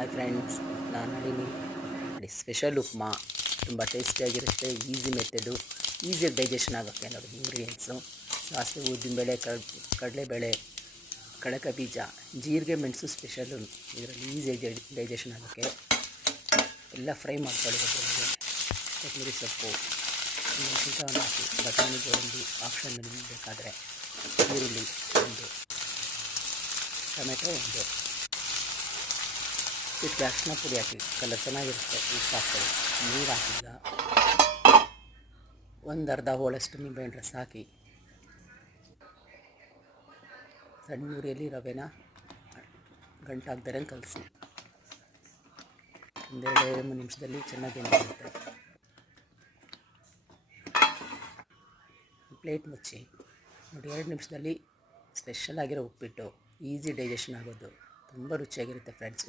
Hi friends, ನಾನು ನಳಿನಿ. ನೋಡಿ, special upma ತುಂಬ ಟೇಸ್ಟಿಯಾಗಿರುತ್ತೆ. ಈಸಿ ಮೆಥಡು, ಈಸಿಯಾಗಿ ಡೈಜೆಷನ್ ಆಗೋಕ್ಕೆ ನೋಡಿ ಇಂಗ್ರೀಡಿಯೆಂಟ್ಸು: ಸಾಸಿವೆ, ಉದ್ದಿನಬೇಳೆ, ಕಡಲೆಬೇಳೆ, ಕಡಲೆ ಬೀಜ, ಜೀರಿಗೆ, ಮೆಣಸು ಸ್ಪೆಷಲ್ಲು ಇದರಲ್ಲಿ ಈಸಿಯಾಗಿ ಡೈಜೆಷನ್ ಆಗೋಕ್ಕೆ. ಎಲ್ಲ ಫ್ರೈ ಮಾಡ್ಕೊಳ್ಳಿ. ಒಬ್ಬರಿಗೆ ಕೊತ್ತಂಬರಿ ಸೊಪ್ಪು, ಮೆಣಸಿನಕಾಯಿ ಹಾಕಿ, ಬಟಾಣಿ, ಗೋಡಂಬಿ ಆಪ್ಷನ್ನಲ್ಲಿ ಬೇಕಾದರೆ, ಈರುಳ್ಳಿ ಒಂದು, ಟೊಮೆಟೊ ಒಂದು, ಇದಕ್ಕೆ ಅರಿಶಿನ ಪುಡಿ ಹಾಕಿ ಕಲರ್ ಚೆನ್ನಾಗಿರುತ್ತೆ. ಉಪ್ಪು ಹಾಕ್ಕೊಳ್ಳಿ. ನೀರು ಹಾಕಿದ ಒಂದು ಅರ್ಧ ಹೋಳಷ್ಟು ನಿಂಬೆಹಣ್ಣು ರಸ ಹಾಕಿ ಸಣ್ಣ ಉರಿಯಲ್ಲಿ ರವೆನ ಗಂಟಾಗ್ದರೆ ಕಲಸಿ 1-2 ನಿಮಿಷದಲ್ಲಿ ಚೆನ್ನಾಗಿ ಬರುತ್ತೆ. ಪ್ಲೇಟ್ ಮುಚ್ಚಿ ನೋಡಿ, 2 ನಿಮಿಷದಲ್ಲಿ ಸ್ಪೆಷಲ್ ಆಗಿರೋ ಉಪ್ಪಿಟ್ಟು ಈಸಿ ಡೈಜೆಷನ್ ಆಗೋದು. ತುಂಬ ರುಚಿಯಾಗಿರುತ್ತೆ ಫ್ರೆಂಡ್ಸ್.